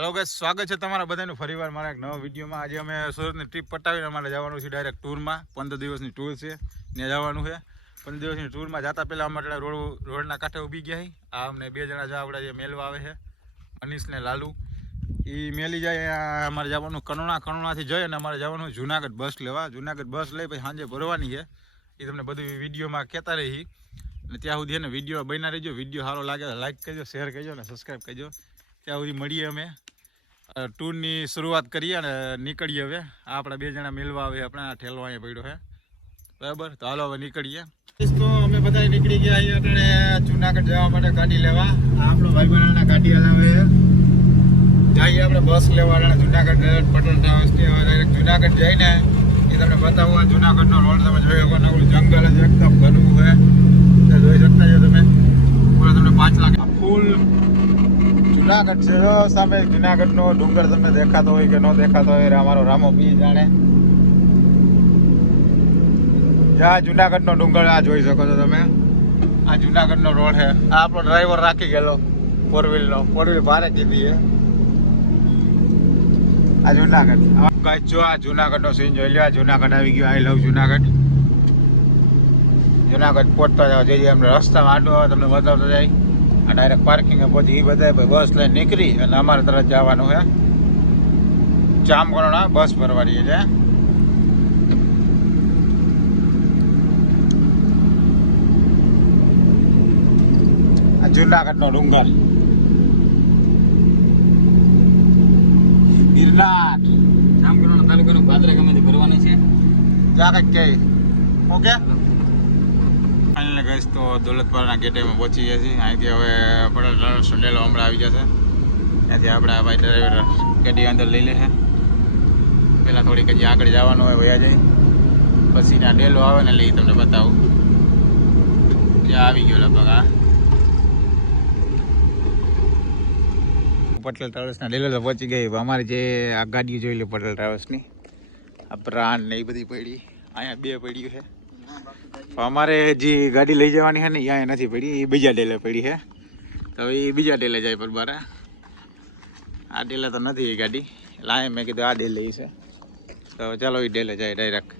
Hello guys, સ્વાગત છે તમારા બધાનું ફરીવાર મારા એક નવા વિડીયોમાં. આજે અમે સુરતની ટ્રીપ પટાવીને અમારે જવાનું છે ડાયરેક્ટ ટૂરમાં. 15 દિવસની ટૂર છે, ત્યાં જવાનું છે. 15 દિવસની ટૂરમાં જતા પહેલાં અમારે રોડના કાંઠે ઊભી ગયા છે. આ અમને 2 જણા જવા આપણા જે મેલવા આવે છે, અનીશ ને લાલુ. એ મેલી જાય અમારે જવાનું કણોણાથી જઈ અને અમારે જવાનું જુનાગઢ બસ લેવા. જુનાગઢ બસ લઈ પછી સાંજે ભરવાની છે. એ તમને બધું વિડીયોમાં કહેતા રહી. અને ત્યાં સુધી એને વિડીયો બન્યા રહેજો. વિડીયો સારો લાગે તો લાઈક કરજો, શેર કરજો અને સબસ્ક્રાઈબ કરજો. ત્યાં સુધી મળીએ અમે. ટૂરની શરૂઆત કરીએ અને નીકળીએ. હવે આપણા 2 જણા મેળવા આવે, આપણે આ ઠેલો અહીંયા પડ્યો છે, બરાબર. તો હાલો હવે નીકળીએ. તો અમે બધા નીકળી ગયા અહીંયા આપણે જુનાગઢ જવા માટે ગાડી લેવા. આપણો ભાઈબંધના ગાડી હલાવે જઈએ આપણે બસ લેવા જુનાગઢ પટેલ ટાવર્સથી. હવે ડાયરેક્ટ જુનાગઢ જઈને એ તમને બતાવું. જુનાગઢનો રોડ તમે જોઈ શકો, જંગલ જ એકદમ ઘરવું છે, જોઈ શકતા છો તમે. તમને 5 લાખ ફૂલ જુનાગઢ છે સામે. જુનાગઢનો ડુંગર તમને દેખાતો હોય કે ન દેખાતો હોય, અમારો રામો પી જાણે. જ્યાં જુનાગઢનો ડુંગર આ જોઈ શકો છો તમે. આ જુનાગઢનો રોડ છે. આ આપણો ડ્રાઈવર રાખી ગયેલો ફોર વ્હીલ ભારે કીધી છે. આ જુનાગઢ જો આ જુનાગઢનો સીન જોઈ લો. આ જુનાગઢ આવી ગયો. આઈ લવ જુનાગઢ. જુનાગઢ પહોંચતા જાવ જઈએ અમને રસ્તામાં આડો આવે તમને બતાવતો જાય. આ ડાયરેક્ટ પાર્કિંગ પહોંચી એ બધા બસ લઈને નીકળી અને અમારે તરફ જવાનું છે જામકંડોરણા. બસ ભરવાની છે. આ જુનાગઢનો ડુંગર ગિરનાર. જામકંડોરણા તાલુકાનું ભાદરા ગામેથી ભરવાનું છે. જ્યાં કંઈક કે ઓકે. ફાઇનલી ગઈશ તો દોલતપુરના ગેટેમાં પહોંચી ગયા છીએ. અહીંથી હવે પટેલ ટાવર્સનો ડેલો હમણાં આવી જશે. ત્યાંથી આપણે આ ભાઈ ડ્રાઈવર ગાડી અંદર લઈ લે છે. પહેલાં થોડીક હજી આગળ જવાનું હોય વયા જાય, પછી ત્યાં ડેલો આવે ને એટલે એ તમને બતાવું. ત્યાં આવી ગયો લગભગ આ પટેલ ટ્રાવેલ્સના ડેલો તો પહોંચી ગઈ. અમારી જે આ ગાડીઓ જોઈ લે પટેલ ટ્રાવેલ્સની, આ બ્રાન્ડ ને એ બધી પડી. અહીંયા 2 પડી છે. અમારે જે ગાડી લઈ જવાની છે ને અહીંયા નથી પડી, એ બીજા ડેલે પડી છે. તો એ બીજા ડેલે જાય પરબાર. આ ડેલે તો નથી એ ગાડી, એટલે આ મેં કીધું આ ડેલે છે. તો ચાલો એ ડેલે જાય ડાયરેક્ટ.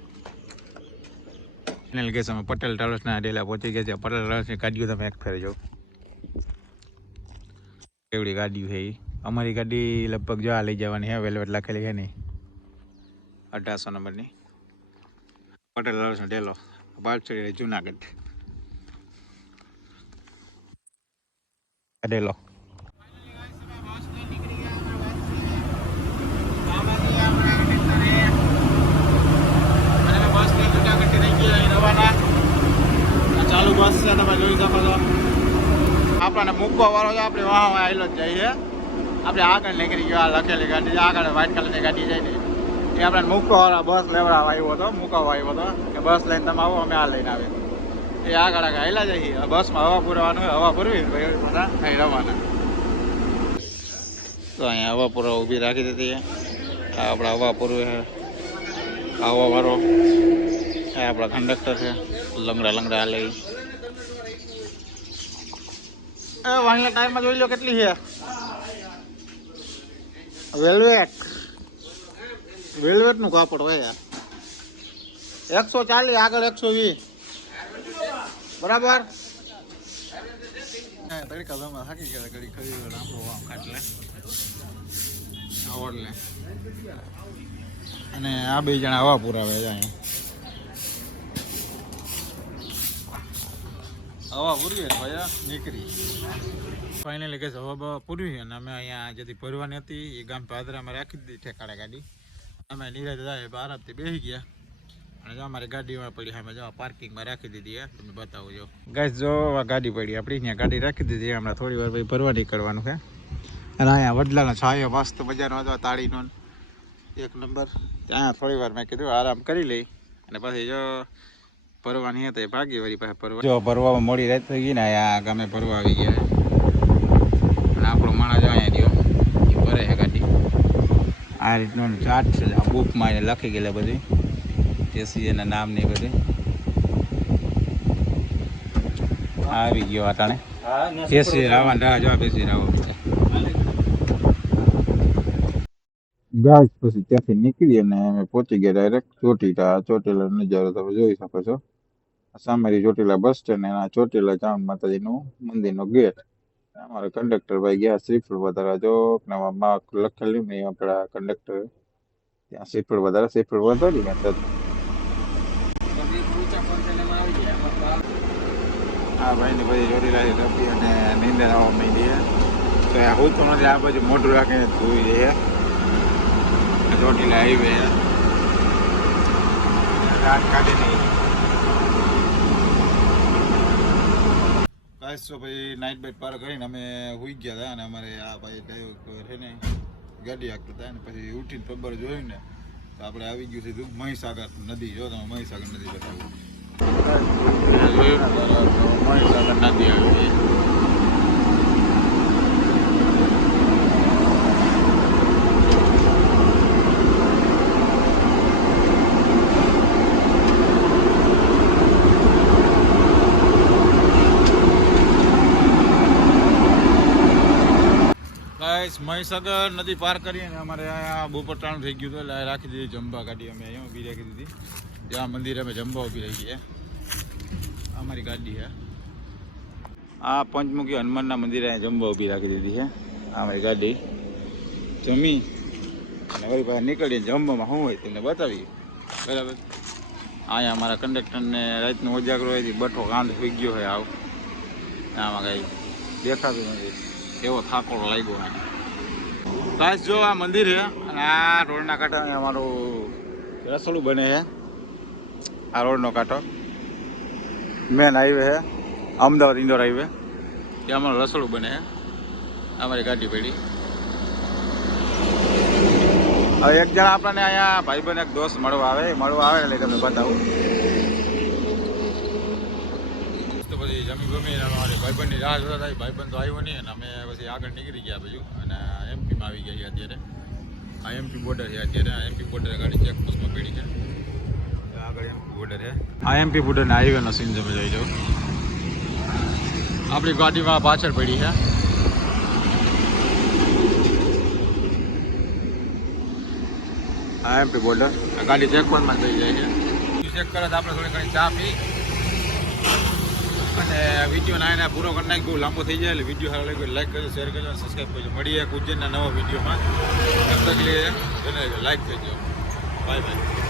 ફાઇનલ કેસ અમે પટેલ ટ્રાવેલ્સના ડેલા પહોંચી ગયા છે. પટેલ ટ્રાવેલ્સની ગાડીઓ તમે એક ફેર જો કેવડી ગાડીઓ છે એ. અમારી ગાડી લગભગ જો આ લઈ જવાની છે, વેલવેટ લખેલી છે નહીં, 1800 નંબરની પટેલ ટ્રાવેલ્સનો ડેલો બાલચડી જુનાગઢ ડેલો. ચાલુ બસ છે, તમે જોઈ શકો છો. આપણને મૂકવા વાળો છે, આપણે વાહ આવેલો જ જઈએ. આપણે આગળ નીકળી ગયો. આ લખેલી ગાડી આગળ વ્હાઈટ કલરની ગાડી જાય ને એ આપણે મૂકવા વાળા બસ લેવા આવ્યો હતો, મૂકવા આવ્યો હતો કે બસ લઈને તમે આવો, અમે આ લઈને આવીએ. એ આગળ હેલા જઈએ. બસમાં હવા પૂરવાનું હોય, હવા પૂરવી ભાઈ બધા અહીં રવાના. તો અહીંયા હવા પૂરવા ઊભી રાખી દીધી. આ આપણા હવા પૂરવે છે. હવા વાળો એ આપણા કંડક્ટર છે. લંગડા લઈ વાંગલા ટાયરમાં જોઈ લો કેટલી છે. વેલ્વેટ નું કાપડ હોય યાર. 140 આગળ 120 બરાબર. તડકા જમા થાકી ગયા ઘડી ખરીદો આપણો ખાટલે આવડલે. અને આ 2 જણા હવા પુરાવે છે અહીંયા. હવા પૂરવી ભાઈ નીકળી. ફાઇનલી કે હવા પૂરવી અને અમે અહીંયા જેથી ભરવાની હતી એ ગામ ભાદરામાં રાખી દીધી ઠેકાડે ગાડી. અમે નીરજ જાય આરામથી બેસી ગયા અને જો અમારી ગાડીમાં પડી અમે જો પાર્કિંગમાં રાખી દીધી. તમને બતાવું જો ગાઈસ, જો આ ગાડી પડી આપણી અહીંયા ગાડી રાખી દીધી. હમણાં થોડી વાર પછી ભરવા નીકળવાનું છે. અને અહીંયા વડલાનો છાયો મસ્ત મજાનો હતો, તાળીનો 1 નંબર. ત્યાં થોડી વાર મેં કીધું આરામ કરી લઈ અને પછી જો ભરવાની હતી ભાગી વળી પાસે ભરવા. જો ભરવામાં મોડી રાત થઈ ગઈ ને અહીંયા ગામે ભરવા આવી ગયા. અને આપણો માણસ અહીંયા રહ્યો એ ભરે છે ગાડી. આ રીતનો ચાર્ટ છે, બુકમાં એને લખી ગયેલા બધી એના નામ ને બધી. આવી ગયો અટાણે. બેસી રાવા જવા બેસી રાવો. ગાય પછી ત્યાંથી નીકળી અને અમે પહોંચી ગયા ડાયરેક્ટ ચોટીલાનો નજારો તમે જોઈ શકો છો. સામેરી ચોટીલા બસ સ્ટેન્ડ અને આ ચોટીલા ચામુંડ માતાજીનું મંદિરનો ગેટ. અમારા કંડક્ટર ભાઈ ગયા શ્રીફળ વધારવા. જો માં લખેલું ને આપણા કંડક્ટર ત્યાં શ્રીફળ વધારી અંદર. આ ભાઈને પછી ચોટીલાથી ટપી અને નીંદર આવવા માંડી તો હું તો નથી. આ બાજુ મોઢું રાખીને ધોઈ જઈએ ચોટીલા હાઈવે રાત કાઢી નહીં. ગાઈસ તો પછી નાઇટ બાઇટ પાર કરીને અમે સુઈ ગયા હતા અને અમારે આ ભાઈ ડ્રાઈવર છે ને ગાડી હાંકતા હતા અને પછી ઉઠીને ખબર જોયું ને તો આપણે આવી ગયું છે મહીસાગર નદી. જો તમે મહીસાગર નદી બતાવું જોયું ને મહીસાગર નદી આવી ગઈ. મહીસાગર નદી પાર કરી અને અમારે અહીંયા બપોર ટાણું થઈ ગયું હતું એટલે રાખી દીધી જંબા ગાડી. અમે અહીંયા ઊભી રાખી દીધી જ્યાં મંદિરે અમે જંબા ઊભી રાખી છે. અમારી ગાડી છે આ પંચમુખી હનુમાનના મંદિરે અહીંયા જંબા ઊભી રાખી દીધી છે. આ અમારી ગાડી જમી અને વળી પાછા નીકળીને જમવામાં શું હોય તમને બતાવી. બરાબર અહીંયા અમારા કંડક્ટરને રાતનો ઉજાગરો હોય બઠો કાંધ હોઈ ગયો હોય. આમાં કાંઈ દેખાતું નથી એવો થાકોડો લાગ્યો હોય. ગાઈસ જો આ મંદિર છે અને આ રોડના કાંઠે અમારું રસોડું બને છે. આ રોડનો કાંઠો મેન હાઈવે છે અમદાવાદ ઇન્દોર હાઈવે. ત્યાં અમારું રસોડું બને છે. અમારી ગાડી પડી. હવે એક જણા આપણને અહીંયા ભાઈબંધ એક દોસ્ત મળવા આવે એટલે તમને બતાવું. તો પછી જમી ગમી અમારી ભાઈબંધની રાહ જોતા થાય. ભાઈબંધ તો આવ્યો નહીં અને અમે પછી આગળ નીકળી ગયા બાજુ અને એમપીમાં આવી ગયા છીએ અત્યારે. આ એમપી બોર્ડર છે અત્યારે. આ એમપી બોર્ડર ગાડી ચેકપોસ્ટમાં પડી છે. આગળ એમપી બોર્ડર છે. આ એમપી બોર્ડરના હાઈવેનો સીન તમે જોઈ જાઓ. આપણી ગાડીમાં પાછળ પડી છે. આ એમપી બોર્ડર. આ ગાડી ચેકપોસ્ટમાં થઈ જાય છે. ચેક કરે તો આપણે થોડી ઘણી ચા પી અને વિડીયો ના પૂરો કરી નાખી. બહુ લાંબો થઈ જાય એટલે વિડીયો સારો લાગ્યો લાઈક કરજો, શેર કરજો, સબસ્ક્રાઈબ કરજો. મળીએ એક ઉજ્જૈનના નવા વિડીયોમાં. લાઈક થઈ જાઓ. Bye bye.